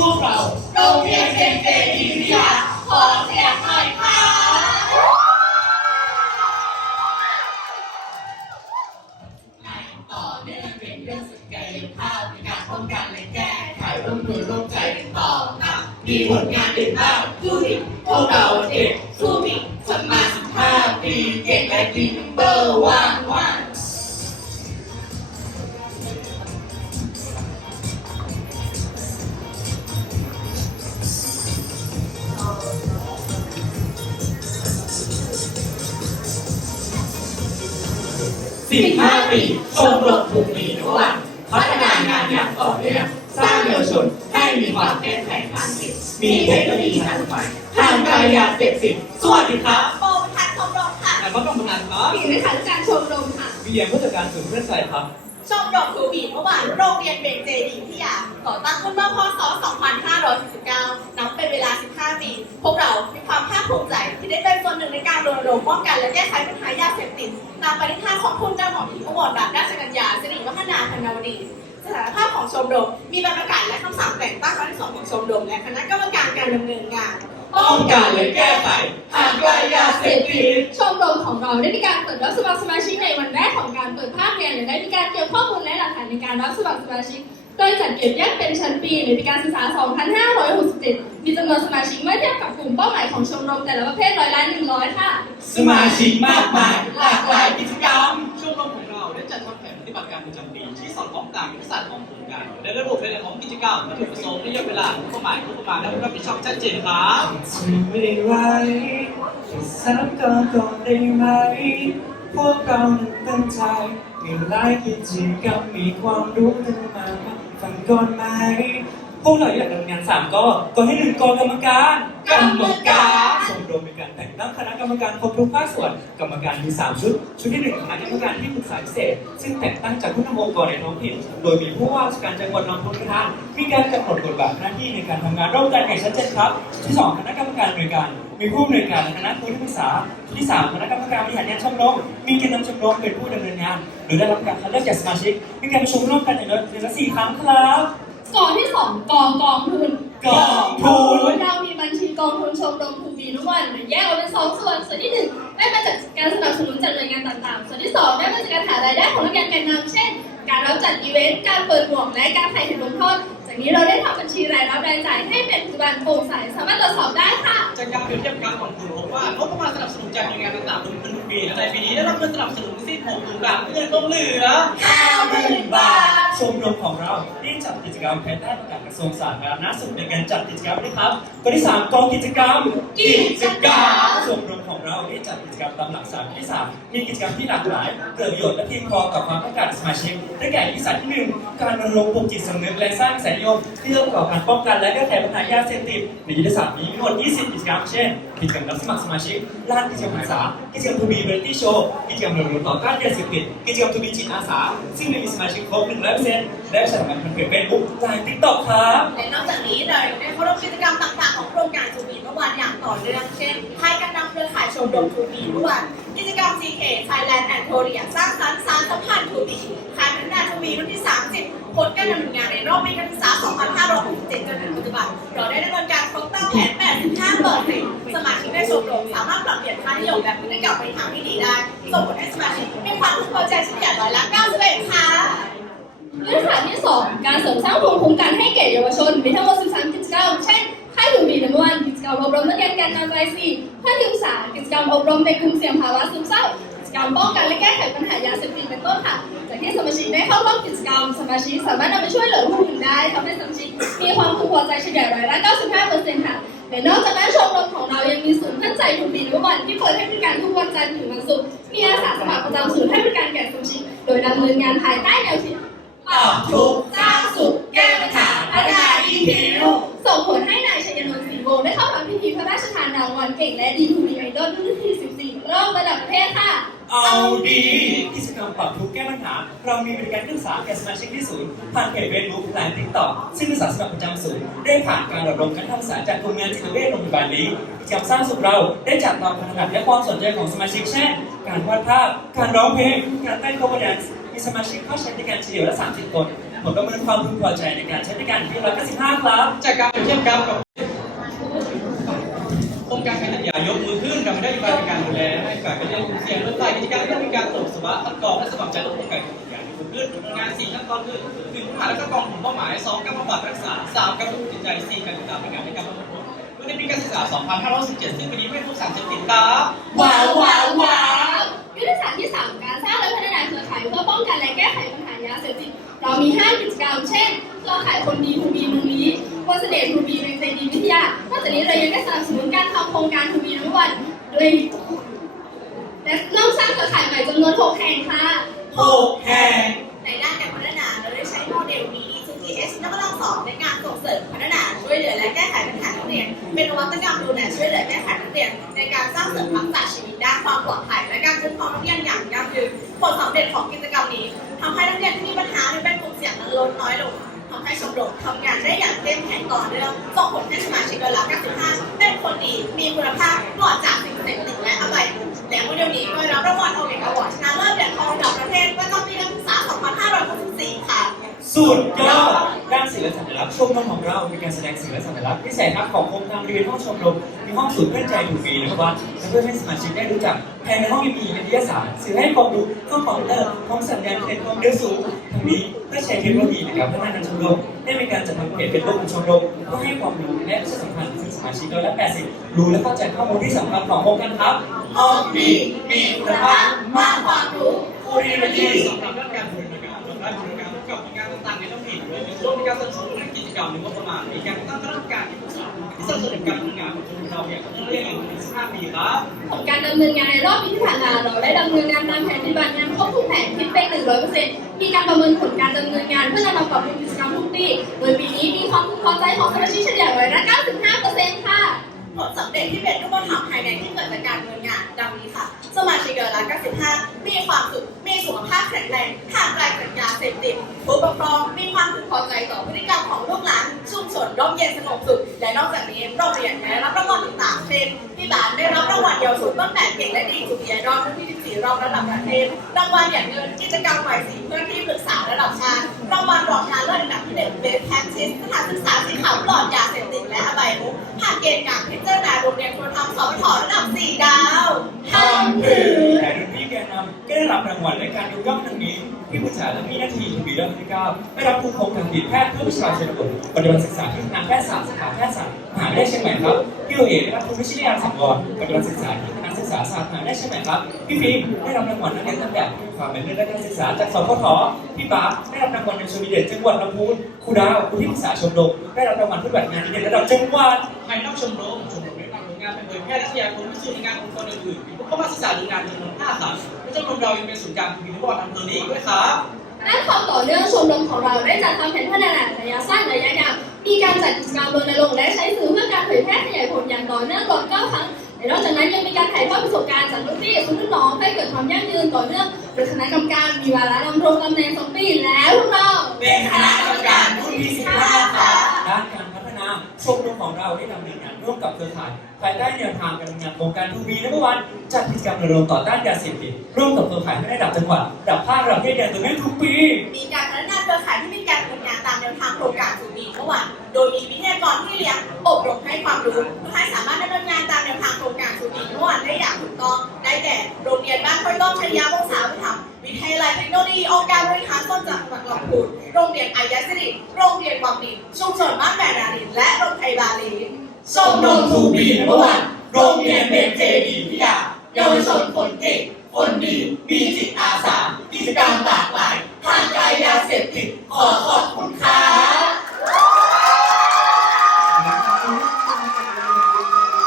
พวกเราโรงเรียนเซนเจดีวิทยาขอเสียงหน่อยค่ะในต่อเนื่องเป็นเรื่องสุดกายภาพในการป้องกันและแก้ไขร่วมมือร่วมใจกันต่อนะมีผลงานเป็นบ้างดูดิพวกเราเด็กสู้มิทำมาสิบห้าปีเก่งและดีเบอร์วันวัน 15 ปีชมรมภูมิทุกวันพัฒนางานอย่างต่อเนื่องสร้างเยาวชนให้มีความเข้มแข็งทางจิตมีเทคโนโลยีทันสมัยห่างไกลยาเสพติดสวัสดีครับโปรประธานชมรมค่ะแต่ว่าต้องทำงานครับผีเลขาธิการชมรมค่ะวิเยียนผู้จัดการศูนย์เพื่อนใจครับชมรมครูบีเมื่อวานโรงเรียนเบงเจดีวิทยาก่อตั้งขึ้นเมื่อพศ 2549 นับเป็นเวลา 15 ปี พวกเรามีความภาคภูมิใจที่ได้เป็นส่วนหนึ่งในการรณรงค์ป้องกันและแก้ไขปัญหาย ปณิธานของคุณเจ้าของทีมอุบลรัตนราชกัญญาสิริวัฒนาธนวดีสถานภาพของชมรม มีใบประกาศและคำสั่งแต่งตั้งครั้งฆ์ของชมรมและคณะกรรมการการดำเนินงาน ป้องกันและแก้ไขห่างไกลยาเสพติด ชมรมของเราได้มีการเปิดรับสมัครสมาชิกในวันแรกของการเปิดภาคเรียนและได้มีการเก็บข้อมูลและหลักฐานในการรับสมัครสมาชิก โดยจัดเก็บแยกเป็นชั้นปีในปีการศึกษา 2567 มีจำนวนสมาชิกเมื่อเทียบกับกลุ่มเป้าหมายของชมรมแต่ละประเภทร้อยละ100 ค่ะ สมาชิกมากมายหลากหลายกิจกรรมชมรมของเราได้จัดทำแผนปฏิบัติการประจำปีที่สอดคล้องตามยุทธศาสตร์ของโครงการ กิจกรรมวัตถุประสงค์ระยะเวลางบประมาณงบประมาณและผู้รับผิดชอบชัดเจนครับจะไม่ไหวสักก่อนก่อนได้ไหม พวกเรานั้นตั้งใจมีหลายกิจกรรมมีความรู้ทั้งมาฟังก่อนไหม พวกเราอยากทำงานสามก็ก็ให้หนึ่งกองกรรมการกรรมการชมรมมีการแต่งตั้งคณะกรรมการครบทุกภาคส่วนกรรมการมีสามชุด ชุดที่หนึ่งคณะกรรมการที่ปรึกษาพิเศษ ซึ่งแต่งตั้งจากผู้นำองค์กรในท้องถิ่นโดยมีผู้ว่าราชการจังหวัดนำผู้ประธานมีการกำหนดบทบาทหน้าที่ในการทำงานร่วมกันอย่างชัดเจนครับที่สองคณะกรรมการหน่วยการมีผู้อำนวยการและคณะผู้ที่ปรึกษาที่สามคณะกรรมการบริหารงานชมรม มีแกนนำชมรมเป็นผู้ดำเนินงาน หรือได้รับการคัดเลือกจากสมาชิก มีการประชุมร่วมกันอย่างน้อยเดือนละสี่ครั้งครับ กองที่2กองกองทุนกองทุน เรามีบัญชีกองทุนชมรมภูบีนุวันแยกออกเป็นสองส่วนส่วนที่หนึ่งได้มาจากการสนับสนุนจากหน่วยงานต่างๆ ส่วนที่สองได้มาจากการหารายได้ของนักเรียนแกนนำเช่น การรับจัดอีเวนต์การเปิดหมวกและการถ่ายถ่ายลงโทษจากนี้เราได้ทำบัญชีรายรับรายจ่ายให้เป็นปัจจุบันโปร่งใสสามารถตรวจสอบได้ค่ะ จากการเปรียบเทียบการของกลุ่มพบว่างบประมาณสนับสนุนจากหน่วยงานต่างๆรวมขึ้นทุกปีและในปีนี้ได้รับเงินสนับสนุนทั้งสิ้น6หมื่นบาทเงินคงเหลือ 50,000บาท ชมรมของเราได้จัดกิจกรรมภายใต้ประกาศกระทรวงสาธารณสุขในการจัดกิจกรรมด้ครับข้อที่สามกองกิจกรรมกิจกรรมชมรมของเราได้จัดกิจกรรมตามหลักสากลที่สามมีกิจกรรมที่หลากหลายเกิดประโยชน์และเพียงพอกับความต้องการสมาชิกได้แก่กิจกรรมที่หนึ่งการรณรงค์ปลุกจิตสำนึกและสร้างแสนนิยมที่เรื่องเกี่ยวกับการป้องกันและแก้ไขปัญหายาเสพติดในยุทธศาสตร์นี้มีทั้งหมด20 กิจกรรมเช่น กิจกรรมรับสมัครสมาชิกลานกิจกรรมศึกษากิจกรรมทูบีเบรตี้โชว์กิจกรรมรณรงค์ต่อต้านยาเสพติดกิจกรรมทูบีจิตอาสา ซึ่งมีสมาชิกครบ100%และประชาสัมพันธ์ผ่านเพจเฟซบุ๊กไลน์ติ๊กต็อกครับและนอกจากนี้เรายังได้เข้าร่วมกิจกรรมต่างๆของโครงการทูบีเมื่อวานอย่างต่อเนื่องเช่นไทยกันนำเครือข่ายชมรมทูบีเมื่อวานกิจกรรม CK Thailand and Korea สร้างสรรค์สารสัมพันธ์ทูบีการพัฒนาทูบีรุ่นที่ 30ผลการดำเนินงานในรอบปีการศึกษา2567จนถึงปัจจุบันเราได้ดำเนินการครบตามแผน 85 เปิดสิสมาชิกในชมรมสามารถ ปรับเปลี่ยนค่านิยมแบบนี้กลับไปทางที่ดีได้ส่งผลให้สมาชิกมีความพึงพอใจเฉลี่ยร้อยละ91ค่ะยุทธศาสตร์ที่ 2 การเสริมสร้างภูมิคุ้มกันให้แก่เยาวชน มีทั้งหมด13กิจกรรมเช่นค่ายถูบีนเมื่อวานกิจกรรมอบรมนักเรียนแกนนำใจซีเพื่อที่ปรึกษากิจกรรมอบรมในกลุ่มเสี่ยงภาวะซึมเศร้ากิจกรรมป้องกันและแก้ไขปัญหายาเสพติดเป็นต้นค่ะ จากที่สมาชิกได้เข้าร่วมกิจกรรม สมาชิกสามารถนำไปช่วยเหลือผู้อื่นได้ทำให้สมาชิกมีความพึงพอใจเฉลี่ยร้อยละ95%ค่ะ และนอกจากนั้นชมรมของเรายังมีศูนย์ท่านใจถูบีนวานที่เปิดให้บริการทุกวันจันทร์ถึงวันศุกร์มีอาสาสมัครประจำศูนย์ให้บริการแก่สมาชิกโดยดำเนินงานภายใต้แนวคิดตอบทุกสร้างสุขแก้ปัญหาพัฒนาอีพิวส่งผลให้นายชัยนนท์ศรีวได้เข้าทำพิธีพระราชทานรางวัลเก่งและดีทูบีไอดอลรุ่นที่ 14รอบระดับประเทศค่ะเอาดี กิจกรรมปรับทุกข์แก้ปัญหา เรามีบริการปรึกษาแก่สมาชิกที่ศูนย์ผ่านเพจเฟซบุ๊กไลน์ติ๊กต็อกซึ่งเป็นสาสมัครประจำศูนย์ได้ผ่านการระดมการทำสารจากกลุ่มงานจิตเวชโรงพยาบาลนี้กิจกรรมสร้างสุขเราได้จัดตามความถนัดและความสนใจของสมาชิกเช่นการวาดภาพ การร้องเพลง การเต้นโคเวอร์แดนซ์มีสมาชิกเข้าใช้บริการเฉลี่ยละ 30 คนผลประเมินความพึงพอใจในการใช้บริการที่195ครับจากการเปรียบเทียบกับโครงการการอย่ายกมือขึ้น กับไม่ได้มีการในการดูแลให้การเรียนเสียงลดไฟกิจกรรที่มีการตรวจสวะคัดกรองและสมัครใจลดโครงการอย่างมือขึ้นงานสี่ขั้นตอนคือหนึ่งหาและคัดกองกลุ่มเป้าหมายสองการบำบัดรักษาสามการฝึกจิตใจสี่การติดตามงานในการประเมินผลวันนี้ปีการศึกษา 2517 ซึ่งปีนี้ไม่พบสารเสพติดครับว้าวว้าวว้าวยุทธศาสตร์ที่ 3 การสร้างและพัฒนาเครือข่ายเพื่อป้องกันและแก้ไขปัญหายาเสพติดเรามี 5 กิจกรรม เช่น เครือข่ายคนดีทูบีมืองนี้วันเสด็จทูบีในใจดีวิทยา นอกจากนี้เรายังได้สนับสนุนการทำโครงการทูบีน้ำวัน โดยและเริ่มสร้างเครือข่ายใหม่จำนวน6แห่งค่ะหกแห่งในด้านการพัฒนาเราได้ใช้โมเดล BD 2TH นักเรียนสองในการส่งเสริมพัฒนาช่วยเหลือและแก้ไขปัญหานักเรียน เป็นนวัตกรรมดูแลช่วยเหลือแก้ไขนักเรียน ในการสร้างเสริมทักษะชีวิตด้านความปลอดภัยและการคุ้มครองนักเรียนอย่างยั่งยืนผลสำเร็จของกิจกรรมนี้ทำให้นักเรียนที่มีปัญหาหรือเป็นกลุ่มเสี่ยงนั้นลดน้อยลงทำให้ชมรมทำงานได้อย่างเข้มแข็งต่อเนื่องส่งผลให้สมาชิกระดับ95 เป็นคนดีมีคุณภาพปลอดจากสิ่งเสพติดและอบายมุขและโมเดลนี้ก็ได้รับรางวัลโอเมก้าวอร์ชนะเลิศเหรียญทองระดับประเทศประจำปีการศึกษา 2564 ค่ะ สุดยอดด้านศิลปสัญลักษณ์ชมรมของเรามีการแสดงศิลปสัญลักษณ์พิเศษครับของโครงการบริเวณห้องชมรมมีห้องศูนย์เพื่อนใจถูกฟรีนะครับและเพื่อให้สมาชิกได้รู้จักภายในห้องยังมีวิทยาศาสตร์สื่อให้ความรู้ข้องคอมพิวเตอร์ห้องสัญญาณเทเลคอมเร็วสูง นี้เพื่อใช้เทคโนโลยีในการพัฒนาชมรมได้มีการจัดทำเพจเป็นรูปของชมรมเพื่อให้ความรู้และประชาสัมพันธ์ซึ่งสมาชิกร้อยละ 80 รู้และเข้าใจข้อมูลที่สำคัญของโครงการครับห้องมีมีคุณภาพมากความรู้ผู้เรียนดีสำหรับด้านการบูรณาการด้านบูรณาการกับงานต่างๆในท้องถิ่นโดยมีร่วมในการสนับสนุนกิจกรรมหรือว่าประมาณมีการตั้งคณะกรรมการ ที่ปกาที่สนับสนุนการทำงานของเราเนี่ยเรื่องอย่าง15ปีครับผลการดำเนินงานในรอบปีที่ผ่านมาเราได้ดำเนินงานตามแผนปฏิบัติงานครบทุกแผนคิดเป็น 100%มีการประเมินผลการดำเนินงานเพื่อนำมาปรับปรุงกิจกรรมทุกปีโดยปีนี้มีความพึงพอใจของสมาชิกเฉลี่ยร้อยละ95%ค่ะผลสำเร็จที่เป็นรูปธรรมภายในที่เกิดจากการดำเนินงานดังนี้ค่ะ สมาชิกเกินละ95 มีความสุข มีสุขภาพแข็งแรงห่างไกลจากยาเสพติดผู้ปกครองมีความพึงพอใจต่อพฤติกรรมของลูกหลานชุมชนร่มเย็นสงบสุข และนอกจากนี้โรงเรียนได้รับรางวัลต่างๆเช่นพี่บานได้รับรางวัลเยาวชนตั้งแต่เก่งและดีจุดเดียรอบที่ 14 รอบระดับประเทศ รางวัลอย่างเงินกิจกรรมไหวสีเพื่อนที่ปรึกษาระดับชาติ รางวัลรองชนะเลิศอันดับที่หนึ่งเบสแพนชิสสถานศึกษาสีขาวปลอดยาเสพติดและอบายมุขผ่านเกณฑ์การพิจารณาโรง รับรางวัลในการยกย่องดังนี้พี่ผู้ชายและพี่นาทีทวีเรื่องที่เก้าได้รับผู้โครงการดีแพทย์เพื่อประชาชนบทปฏิบัติศึกษาที่คณะแพทยศาสตร์สาขาแพทยศาสตร์มหาวิทยาลัยเชียงใหม่ครับพี่โอเอกได้รับทุนวิชาการสังวรปฏิบัติศึกษาที่คณะศึกษาศาสตร์มหาวิทยาลัยเชียงใหม่ครับพี่ฟิล์มได้รับรางวัลนักเรียนต้นแบบความเป็นเลิศด้านการศึกษาจากสพทพี่บาได้รับรางวัลในชมดีเด่นจังหวัดลำพูนครูดาวครูที่ปรึกษาชมรมได้รับรางวัลผู้ปฏิบัติงานดีเด่นระดับจังหวัดภายนอกชมรมชมรมได้นำผลงานไปเผยแพร่และขยายผลไปสู่ในงานองค์กรอื่นๆผู้เข้ามาศึกษาดูงานจำนวน5สาขาและชมรมเรายังเป็นศูนย์กลางทีวีบอร์ดอำเภอนี้อีกด้วยครับด้านความต่อเนื่องชมรมของเราได้จัดทำแผนพัฒนาระยะสั้นระยะยาวมีการจัดกิจกรรมรณรงค์และใช้สื่อเพื่อการเผยแพร่ขยายผลอย่างต่อเนื่องรวมเก้าครั้งและนอกจากนั้นยังมีการถ่ายทอดประสบการณ์จากรุ่นพี่สู่รุ่นน้องให้เกิดความยั่งยืนต่อเนื่องโดยคณะกรรมการมีวาระดำรงตำแหน่งสองปี ได้ดำเนินงานร่วมกับเครือข่ายภายใต้แนวทางการทำงานโครงการทูบีนับวันจัดกิจกรรมรณรงค์ต่อต้านยาเสพติดร่วมกับเครือข่ายในระดับจังหวัดระดับภาคระดับประเทศอย่างต่อเนื่องทุกปี มีการพัฒนาเครือข่ายที่มีการทำงานตามแนวทางโครงการสูบีเมื่อวานโดยมีวิทยากรที่เลี้ยงอบรมให้ความรู้เพื่อให้สามารถดำเนินงานตามแนวทางโครงการสูบีเมื่อวานได้อย่างถูกต้องได้แก่โรงเรียนบ้านค่อยต้อมชัยยาวงศาวิธรรมวิทยาลัยเทคโนโลยีองค์การบริหารส่วนจังหวัดลำพูนโรงเรียนอายะสิริโรงเรียนวังดินชุมชนบ้านแม่นารินและโรงไทยบาล ชมรมทูบีเมื่อวันโรงเรียนเบนเจดีวิทยาเยาวชนคนเก่งคนดีมีจิตอาสากิจกรรมหลากหลายทางไกลยาเสพติดขอขอบคุณค่ะ